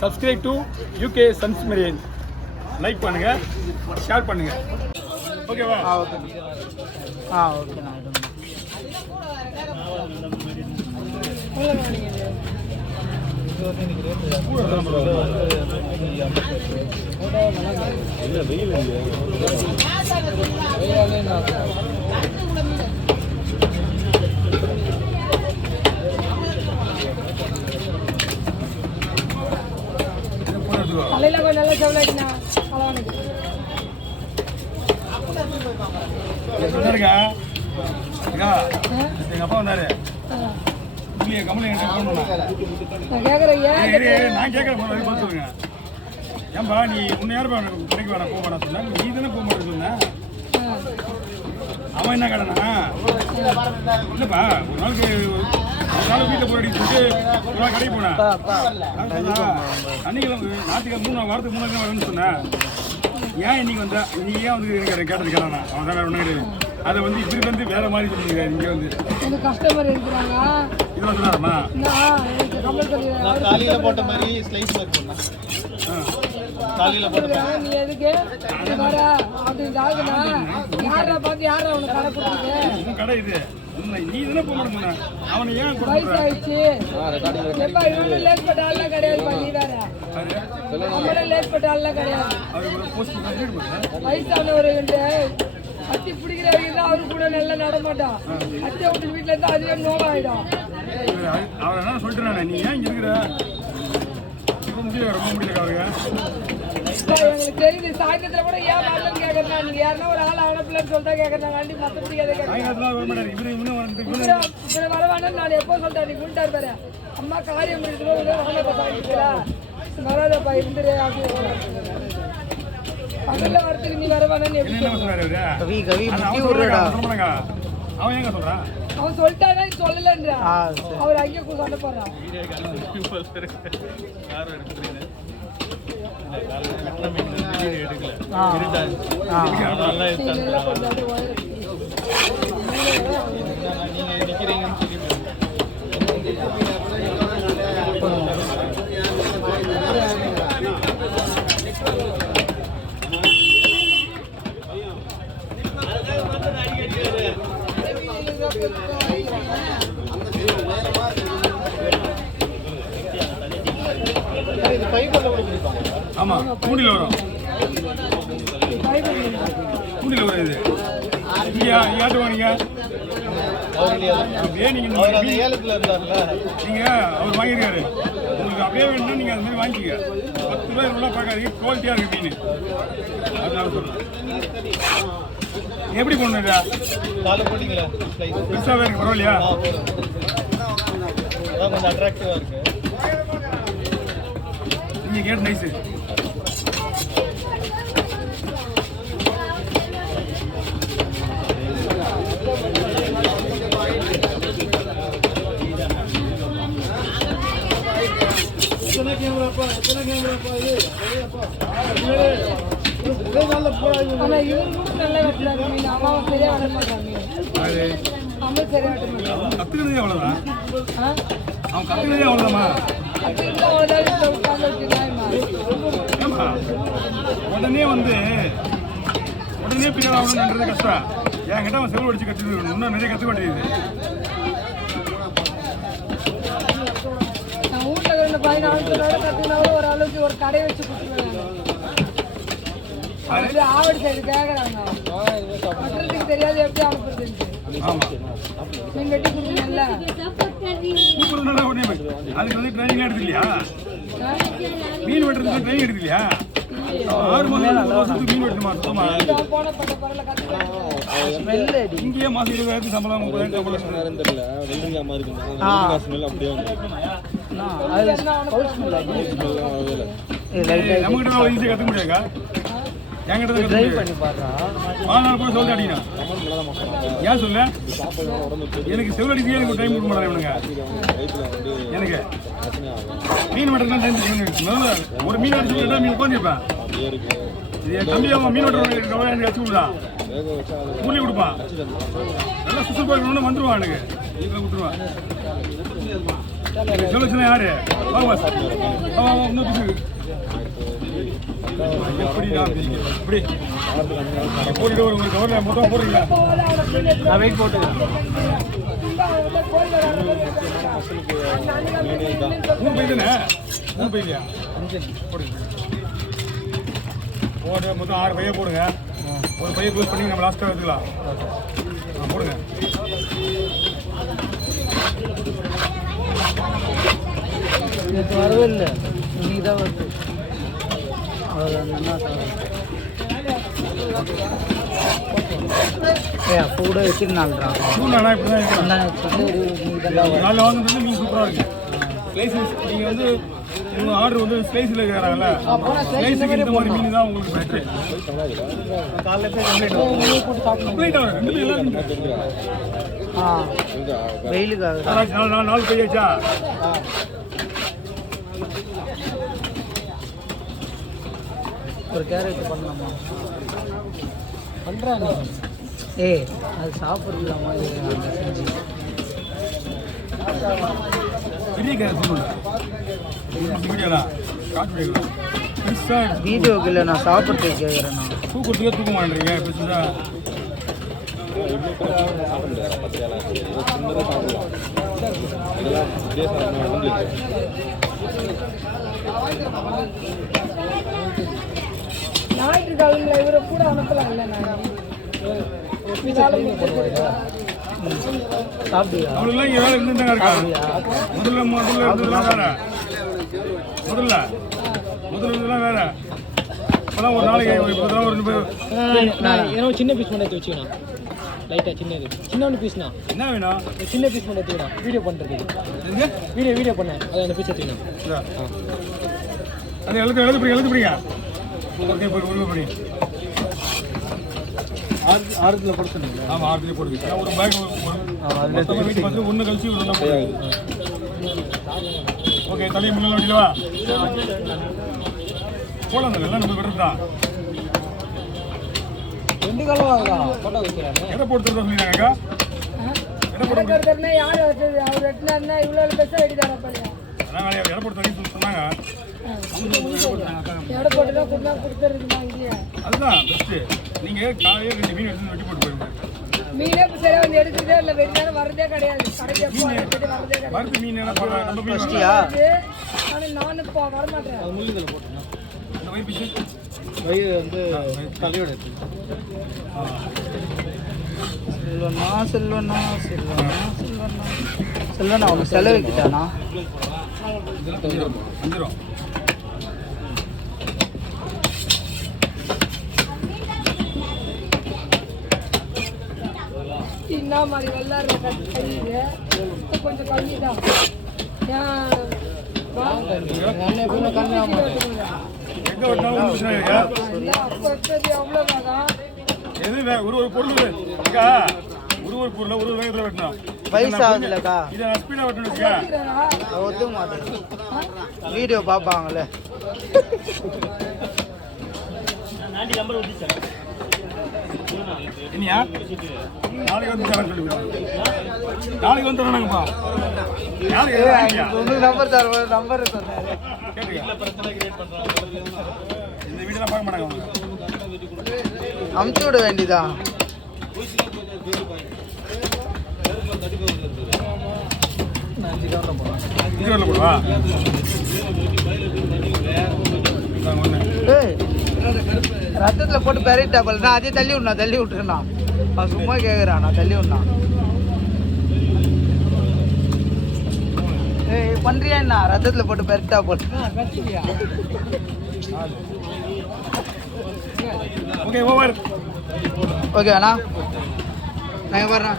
Subscribe to UK sons marine. Like பண்ணுங்க, share பண்ணுங்க. ஓகேவா? ஓகே. ஓகே நான் காலையில் கொஞ்சம் நல்லா செவலாக்கிண்ணா பழவனுக்கு எங்க அப்பா வந்தாரு. நான் கேட்குறேன் நான் கேட்கறேன் சொல்லுங்க. ஏன்பா நீ உன்னை யாருப்பா கடைக்கு வேணா போக வேணா சொன்னா, நீ தானே போக மாட்டேன்னு சொன்ன. அவன் என்ன கடனா இல்லப்பா, ஒரு நாளைக்கு வீட்டில் போய் சொல்லிட்டு ஒரு நாள் கடைக்கு போனேன். அன்னைக்கு ஞாயிற்றுக்கிழமை வாரத்துக்கு 3 நாள் வரேன்னு சொன்னேன். ஏன் இன்னைக்கு வந்தா நீ ஏன் வந்து கேட்டது கேட்டானா? அவன் தான் வேற ஒன்றும் கிடையாது. அதை வந்து இப்படி வந்து வேற மாதிரி சொல்லுங்க. இங்கே வந்து கஸ்டமர் இருக்கிறாங்க. இது வந்துடாரம்மா காலையில் போட்ட மாதிரி ஸ்லைஸ் பண்ணா காலையில் போட்ட நீ எதுக்கு வர அப்படின்னு யாரா பார்த்து யாரா அவனுக்கு கடை கொடுத்தது? கடை இது நீ தானே போக மாட்டேன். அவனை ஏன் வயசாயிடுச்சு எப்பா இவனு லேட் பட்ட ஆள்லாம் கிடையாதுப்பா. நீ வேற நம்மள லேட் பட்ட ஆள்லாம் கிடையாது. வயசானவர் அத்தி பிடிக்கிறவங்க அவரு கூட நல்லா நடமாட்டான். அத்தை விட்டு வீட்டுல இருந்தா அதுவே நோவாயிடும். அவன் என்ன சொல்லிட்டு நீ ஏன் இங்க இருக்கிற? ரொம்ப முடியல அவருங்க. எங்களுக்கு தெரியுது. சாயந்தரத்துல கூட ஏன் வரலன்னு கேட்கறா. நீங்க யாருன்னா ஒரு ஆள் அனுப்பலன்னு சொல்லிட்டா கேட்கறாங்க. வண்டி மத்தபடி எதை இப்ப வரவானு நான் எப்போ சொல்லிட்டேன். நீ குண்டார் பாரு அம்மா காரியம் இருக்கிறோம் வாங்கப்பா வராதப்பா இருந்துரு அப்படின்னு பகல்ல வரத்துக்கு நீ வரவானு அவன் சொல்லிட்டானா சொல்லலன்றா. அவர் அங்கே சொல்ல போறான். ஆமா கூண்டில வரும். கூண்டில வரும். இது யார்ட்டு வாங்க அப்படியே நீங்க அவர் வாங்கியிருக்காரு. உங்களுக்கு அப்படியே வேணும்னா நீங்க அது மாதிரி வாங்கிக்க. 10 ரூபாய் ரூபா பார்க்காதீங்க. குவாலிட்டியா இருக்கு மீன். அதனால சொல்றேன். எப்படி பண்ணுறா பெருசாகவே இருக்கு. பரவாயில்லையா? கொஞ்சம் அட்ராக்டிவா இருக்கு. நீங்க கேட் நைஸ். ஆனா இவங்க நல்லா வெட்டுறாங்க மீன். அம்மாவும் சரியா வர மாட்டாங்க. அம்மா சரியா வெட்ட மாட்டாங்க. கத்துக்கிறதே அவ்வளவுதான். அவன் கத்துக்கிறதே அவ்வளவுதாம்மா. உடனே பின்னால் ஆகணுன்றது கஷ்டம். என்கிட்ட அவன் செவ்வளவு அடிச்சு கற்றுக்கணும். இன்னும் நிறைய கற்றுக்க வேண்டியது. நான் வீட்டில் இருந்த 14 கற்றுனாலும் ஒரு அளவுக்கு ஒரு கடையை வச்சு கொடுத்துருவேன். ஆவடி சைடு கேட்குறாங்க. கட்டுறதுக்கு தெரியாது எப்படி அனுப்புறது. மீன் வெட்டி கொடுக்கணும்ல. அதுக்கு வந்து ட்ரைனிங் எடுத்து இல்லையா? மீன் வெட்டுறதுக்கு ட்ரைனிங் எடுத்து இல்லையா? 6 மாதத்துக்கு மீன் வெட்டுமா? இங்கேயே மாசம் 20,000 சம்பளம் 30,000 சம்பளம் தெரியல. நம்மகிட்ட ஈஸியாக கற்றுக்க முடியாக்கா? என்கிட்ட ட்ரை பண்ணி பாருங்க. போய் சொல்லி அடிக்கணும். ஏன் சொல்ல? எனக்கு செவ்வடிக்கே எனக்கு டைம் கொடுக்க மாட்டேன். இவனுங்க எனக்கு மீன் வெட்டுறதுலாம் டைம் கொடுக்கணும். ஒரு மீன் அடிச்சு விட்டா மீன் உட்காந்துருப்பேன். தம்பியாக மீன் வெட்டுறவங்க எனக்கு அடிச்சு விடுறான். கூலி கொடுப்பான். நல்லா சுசுப்பாக வந்துடுவான். எனக்கு வீட்டில் விட்டுருவான். சொல்லுச்சுன்னா யாரு வாங்க பாஸ் இன்னும் பிசு எப்படி நான் இப்படி போட்டுட்டு ஒரு கவர்ல மொத்தம் போடுறீங்களா நான் வெயிட் போட்டுக்கிறேன் 3 பை தானே 3 பையா போடுங்க போடு மொத்தம் 6 பையை போடுங்க ஒரு பையை க்ளோஸ் பண்ணி நம்ம லாஸ்ட்டாக எடுத்துக்கலாம் போடுங்க நேற்று வரவே இல்லை இன்னைக்கு தான் வருது அவ்வளோதான் நல்லா அப்போ கூட வச்சுருந்தாள்றான் சூழ்நிலை இப்படி தான் இருக்கும் நீங்கள் நாளில் வாங்குறது நீங்கள் சூப்பராக இருக்கு ஸ்லைசஸ் நீங்கள் வந்து உங்கள் ஆர்டர் வந்து ஸ்லைஸில் இருக்கிறாங்கல்ல ஸ்லைஸுக்கு இந்த மாதிரி மீன் தான் உங்களுக்கு பெட்ரு கம்ப்ளீட் ஆகும் ரெண்டு எல்லாம் வெயிலுக்காக 4 பையாச்சா ஒரு கேரட் பண்ணலாமா பண்ணுறாங்க ஏய் அது சாப்பிடலாமா செஞ்சு வீடியோக்கு இல்லை நான் சாப்பிட்டு கேட்குறேன் நான் தூக்கத்துலேயே தூக்க மாட்டேறீங்க பெருசா ஞாயிற்றுக்கிழமையில் இவரை கூட அனுப்பலாம் இல்லை சாப்பிட்டியா அவளுக்குலாம் இங்கே வேலை இருந்துட்டாங்க இருக்கா முதல்ல இருந்ததுலாம் வேற முதல்ல இருந்ததுலாம் வேற இப்போதான் ஒரு நாளைக்கு இப்போதான் ஒரு 2 பேர் ஏன்னா சின்ன பீஸ் மட்டும் எடுத்து வச்சுக்கணும் லைட்டாக சின்ன பீஸ்ண்ணா என்ன வேணும் சின்ன பீஸ் மட்டும் எடுத்துக்கணும் வீடியோ பண்ணுறதுக்கு வீடியோ பண்ணேன் அதை அந்த பீஸ் எடுத்துக்கணும் அது எழுத்து பிடிங்க ஓகே போய் உள்ள படி ஆறுதல கொடுத்துருங்க ஆமாம் ஆறுதலே போடுது ஒரு பேக் வீட்டு பார்த்து ஒன்று கழிச்சு ஓகே தலையை முன்னாள் வண்டியிலவா போலாம் எல்லாம் நம்ம விடுறதுதான் 2 காலம் வாங்கலாம் ஃபோட்டோ வைக்கிறாங்க எடை போட்டு சொல்லிடுறாங்க யார் அவர் வெட்டினாருன்னா இவ்வளோ பெருசாக வெட்டி தர போறியா அதான் எடை போட்டு சொன்னாங்க எடை போட்டுனா கொடுத்துருக்குமா இங்கேயே அதுதான் பெஸ்ட்டு நீங்கள் காலையில் 2 மீன் எடுத்து வெட்டி போட்டு போயிருங்க மீனே இப்போ சரியாக வந்து எடுக்கிறதே இல்லை வெட்டி நேரம் வரதே கிடையாது கடைக்கு எப்போ வரதே கிடையாது மருந்து மீன் எல்லாம் நம்ம மீன் ஆனால் நான் இப்போ வரமாட்டேன் அது முள்ளுங்களை போட்டுருந்தேன் இந்த வயிறு பீஸு வயிறு வந்து தலையோட எடுத்து செல்வண்ணா அவனுக்கு செலவுக்கிட்டானா 5 ரூபா என்ன மாதிரி வெள்ளாடுற கழிவு கொஞ்சம் கம்மி தான் எங்கே வெட்டினாலும் பிரச்சனை இல்லையா அப்போ எடுத்தது எவ்வளோதான் எது ஒரு பொருள் ஒரு பொருளை ஒரு வேகத்தில் வெட்டணும் வயசாகுதுலக்கா இதை ஸ்பீடாக வெட்டணும் ஒத்துக்க மாட்டேன் வீடியோ பார்ப்பாங்கல்ல இனியா நாளைக்கு வந்து தரேன் சொல்லிவிடுவோம் நாளைக்கு வந்து தரணுங்கப்பா உங்களுக்கு நம்பர் தர நம்பர் சொன்னாரு இந்த வீடெல்லாம் பார்க்க மாட்டாங்க அமுச்சு விட வேண்டியதான் போடுவா ரத்தத்தில் போட்டு பெரிட்டா போல நான் அதே தள்ளி விட்டுருண்ணா அவன் சும்மா கேட்குறான் நான் தள்ளி விடனா ஏய் பண்ணுறியா என்ன ரத்தத்தில் போட்டு பெரிட்டா போட்டு ஓகே ஓவர் ஓகே அண்ணா நான் வர்றேன்